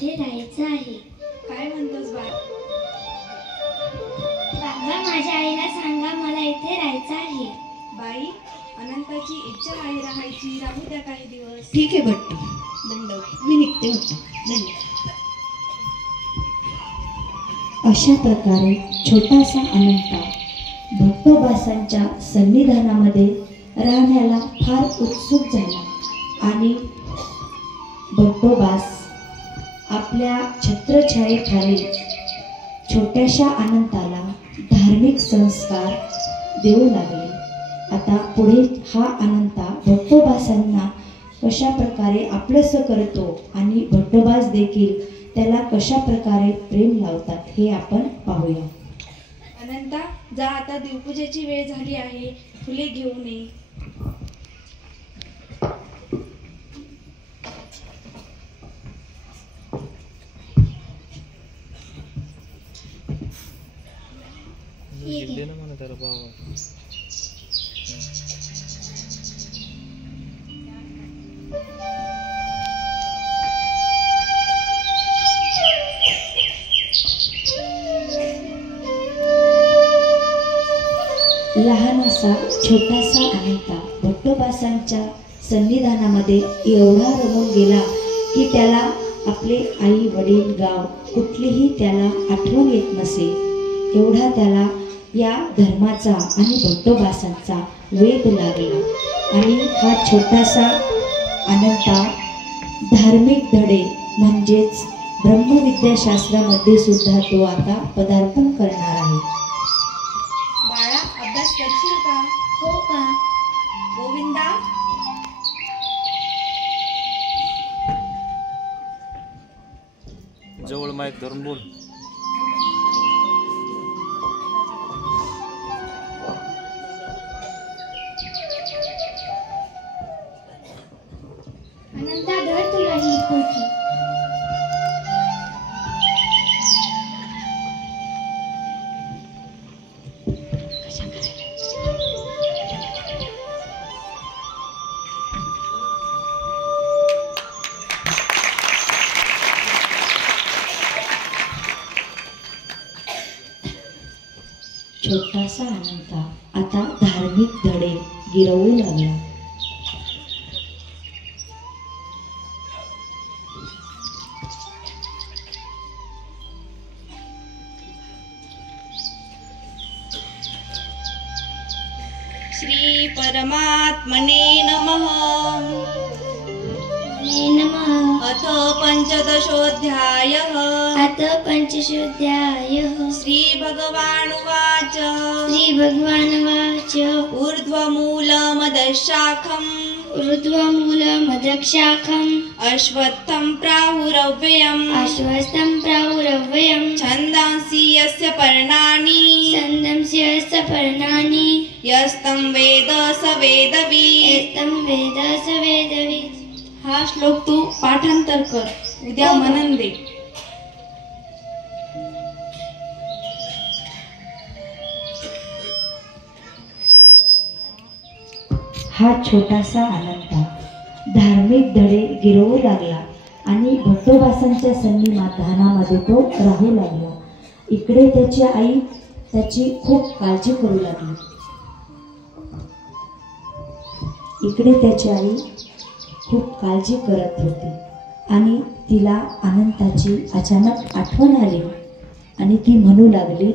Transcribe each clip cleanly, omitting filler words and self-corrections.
ते राहायचं आहे. काय म्हणतोस बाळ? बाबा, माझ्या आईला सांगा मला इथे राहायचं आहे. बाई, अनंताची इच्छा आहे राहायची, राहू द्या काही दिवस. ठीक आहे भट्टू, दंडवत, मी निघते होता. धन्यवाद. अशा प्रकारे छोटासा अनंता भट्टोबासांच्या सन्निधानामध्ये राहण्याला फार उत्सुक झाला आणि भट्टोबास आपल्या छत्रछायेखाली छोट्याशा अनंताला धार्मिक संस्कार देऊ लागले. आता पुढे हा अनंता भट्टोबासांना कशा प्रकारे आपलंसं करतो आणि भट्टोबास देखील त्याला कशा प्रकारे प्रेम लावतात हे आपण पाहूया. अनंता, जा, आता देवपूजेची वेळ झाली आहे, फुले घेऊन ये. लहान असा छोटासा अनंता भट्टोबासांच्या सन्निधानामध्ये एवढा रमून गेला की त्याला आपले आई वडील गाव कुठलीही त्याला आठवण येत नसे. एवढा त्याला या धर्माचा आणि भट्टोबासांचा वेध लागला आणि हा छोटासा अनंता धार्मिक धडे म्हणजेच ब्रह्मविद्याशास्त्रामध्ये सुद्धा तो आता पदार्पण करणार आहे. बाळा, अभ्यास करशील का? हो का? गोविंदा, जवळ माईक धरून बोल. अनंता, धर तुला ही खुर्ची. छोटासा अनंता आता धार्मिक धडे गिरवू लागला. श्री परमात्मने नमः. नमः. अथ पंचदशोऽध्यायः. अथ पंचशोऽध्यायः. श्रीभगवानुवाच. श्रीभगवानुवाच. ऊर्ध्वमूलमदशाखम्. ऊर्ध्वमूलमदशाखम्. अश्वत्थं प्राहुरव्ययम्. अश्वत्थं प्राहुरव्ययम्. छन्दांसि यस्य पर्णानि. छन्दांसि यस्य पर्णानि. यस्तं वेद स वेदवित्. यस्तं वेद स वेदवित्. हा श्लोक तू पाठांतर कर, उद्या मनन दे. हा छोटासा अनंता धार्मिक धडे गिरवू लागला आणि भट्टोबासांच्या सन्निधानामध्ये तो राहू लागला. इकडे त्याची आई त्याची खूप काळजी करू लागली. इकडे त्याची आई खूप काळजी करत होती आणि तिला अनंताची अचानक आठवण आली आणि ती म्हणू लागली,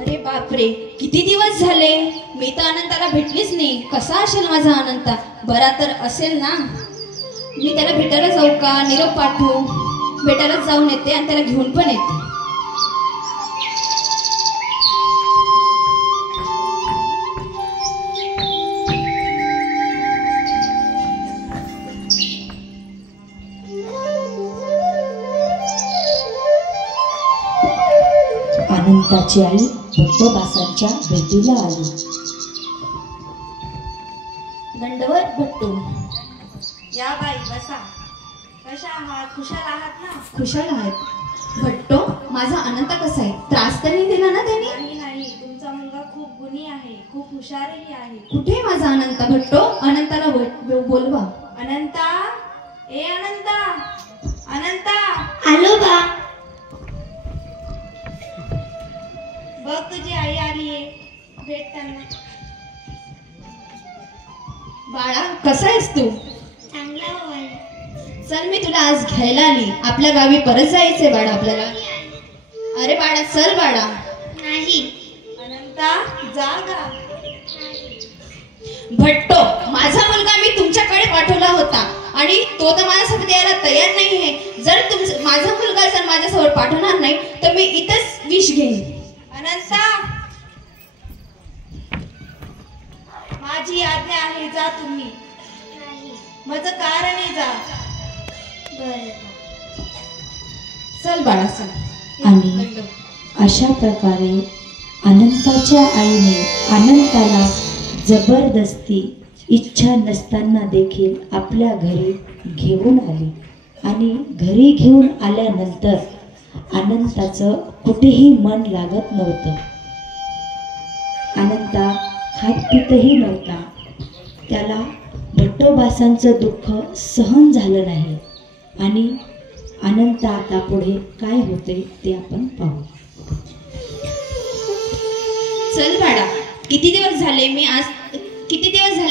अरे बापरे, किती दिवस झाले मी तर अनंताला भेटलीच नाही. कसा असेल माझा अनंता? बरा तर असेल ना? मी त्याला भेटायला जाऊ का? निरोप पाठवू? भेटायलाच जाऊन येते आणि त्याला घेऊन पण येते. अनंताची आई भट्टोबासांच्या भेटीला आली. दंडवत भट्टू. या बाई, बसा. कशा आहात? खुशाल आहात ना? खुशाल आहेत. भट्टो, माझा अनंता कसा आहे? त्रास तर नाही दिला ना त्याने? नाही नाही, तुमचा मुलगा खूप गुणी आहे, खूप हुशारही आहे. कुठे माझा अनंता? भट्टो, अनंताला बोलवा. अनंता, ए अनंता, अनंता, आलो बा. बघ तुझी आई आलीये, भेट त्यांना. बाळा कसा आहेस तू? चांगला हो आई. चल मी तुला आज घ्यायला आली. आपल्या गावी परत जायचंय बाळा आपल्याला. अरे बाळा चल बाळा. नाही. अनंता जा गा. भट्टो, माझा मुलगा मी तुमच्याकडे पाठवला होता आणि तो तर माझ्यासोबत यायला तयार नाहीये. जर माझा मुलगा जर माझ्यासोबत पाठवणार नाही तर मी इथंच विष घेईन. अनंता, माझी आज्ञा आहे, जा तुम्ही. नाही. माझं कारण आहे, जा. बरं. चल बाळा चल. आणि अशा प्रकारे अनंताच्या आईने अनंताला जबरदस्ती इच्छा नसताना देखील आपल्या घरी घेऊन आली. आणि घरी घेऊन आल्यानंतर अनंताचं कुठेही मन लागत नव्हतं. अनंता खात पितही नव्हता. त्याला भट्टोबासांचं दुःख सहन झालं नाही. आणि अनंता आता पुढे काय होते ते आपण पाहू. चल बाळा, किती दिवस झाले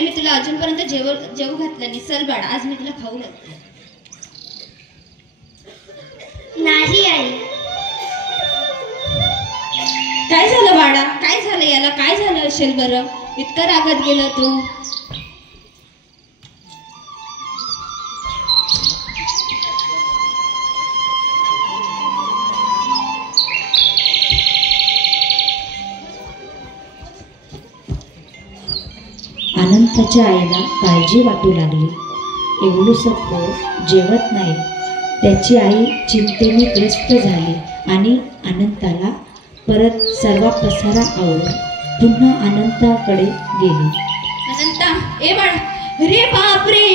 मी तुला अजूनपर्यंत जेवू घातलं नाही. चल बाळा, आज मी तुला खाऊ घालते. नाही आई. काय झालं बाळा? काय झालं याला? काय झालं असेल बरं? इतका रागात गेला तू. अनंताच्या आईला काळजी वाटू लागली. एवढूसं पोर जेवत नाही. त्याची आई चिंतेने ग्रस्त झाली आणि अनंताला परत सर्व पसारा आवरून पुन्हा अनंताकडे गेली. अनंता, ए बाळा. रे बाप रे,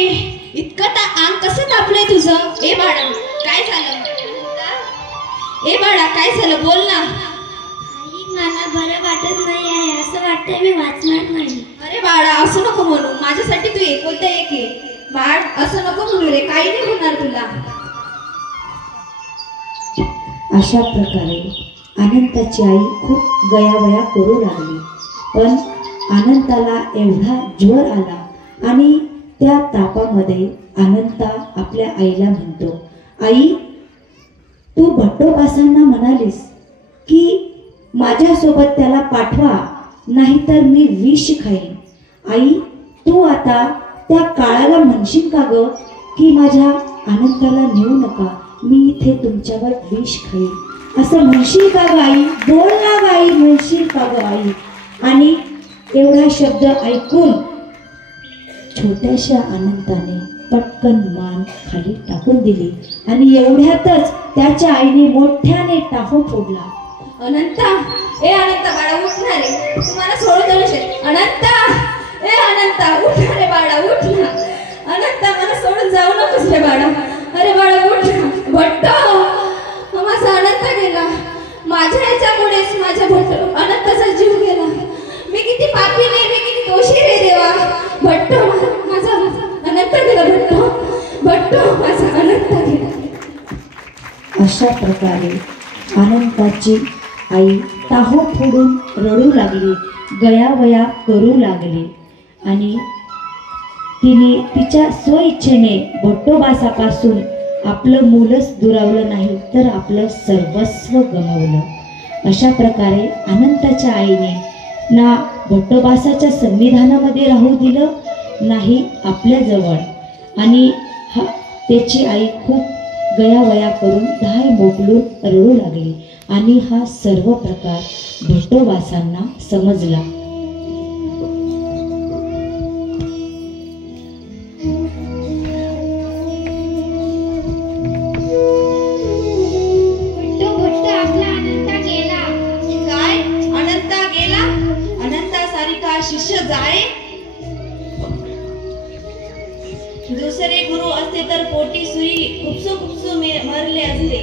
इतकं अंग कसं तापलंय तुझं? ए बाळा काय झालं? ए बाळा काय झालं? बोल ना. आई, मला बरं वाटत नाही आहे. असं वाटतंय मी वाचणार नाही. अरे बाळा असं नको म्हणू. माझ्यासाठी तू एकुलता एक आहे. बाळ असं नको म्हणू रे. काही नाही होणार तुला. अशा प्रकारे अनंताची आई खूप गयावया करू लागली. पण अनंताला एवढा ज्वर आला आणि त्या तापामध्ये अनंता आपल्या आईला म्हणतो, आई तू भट्टोबासांना म्हणालीस की माझ्यासोबत त्याला पाठवा, नाहीतर मी विष खाईन. आई तू आता त्या काळाला म्हणशील का ग की माझ्या अनंताला नेऊ नका, मी इथे तुमच्यावर विष खाईन, असं म्हणशील का ग आई? बोल ना ग आई, म्हणशील का ग आई? आणि एवढा शब्द ऐकून छोट्याशा अनंताने पटकन मान खाली टाकून दिली आणि एवढ्यातच त्याच्या आईने मोठ्याने टाहो फोडला. अनंता, ए अनंता बाळा उठ ना रे. तुम्हाला सोडून जाऊ शकत. अनंता, ए अनंता उठ रे बाळा, उठ ना. अनंता मला सोडून जाऊ नकोस रे बाळा. अरे बाळा उठ ना. भट्टो, माझा अनंता गेला. माझ्या याच्यामुळेच माझ्या अनंताचा जीव गेला. मी किती पापी रे, मी किती दोषी रे देवा. भट्टो, माझा अनंता गेला. भट्टो, माझा अनंता गेला. अशा प्रकारे अनंताची आई टाहो फोडून रडू लागली, गयावया करू लागली आणि तिने तिच्या स्वइच्छेने भट्टोबासापासून आपलं मूलच दुरावलं नाही तर आपलं सर्वस्व गमावलं. अशा प्रकारे अनंताच्या आईने ना भट्टोबासाच्या संविधानामध्ये राहू दिलं नाही आपल्या जवळ. आणि त्याची आई खूप गयावया करून धाय मोकलून रडू लागली आणि हा सर्व प्रकार भट्टोबासांना समजला. भट्टो, आपला अनंता गेला. काय? अनंता गेला? अनंता सारिका शिष्य जाळे? दुसरे गुरु असते तर पोटी सुरी खुपसू खुपसू मरले असते.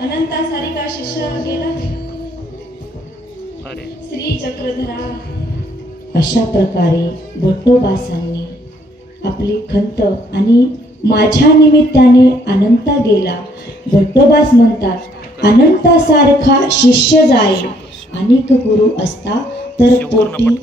अनंता सारिका शिष्य गेला. श्री चक्रधरा. अशा प्रकारे भट्टोबासांनी आपली खंत आणि माझ्या निमित्ताने अनंता गेला. भट्टोबास म्हणतात, अनंतासारखा शिष्य जाईल. अनेक गुरु असता तर पोटी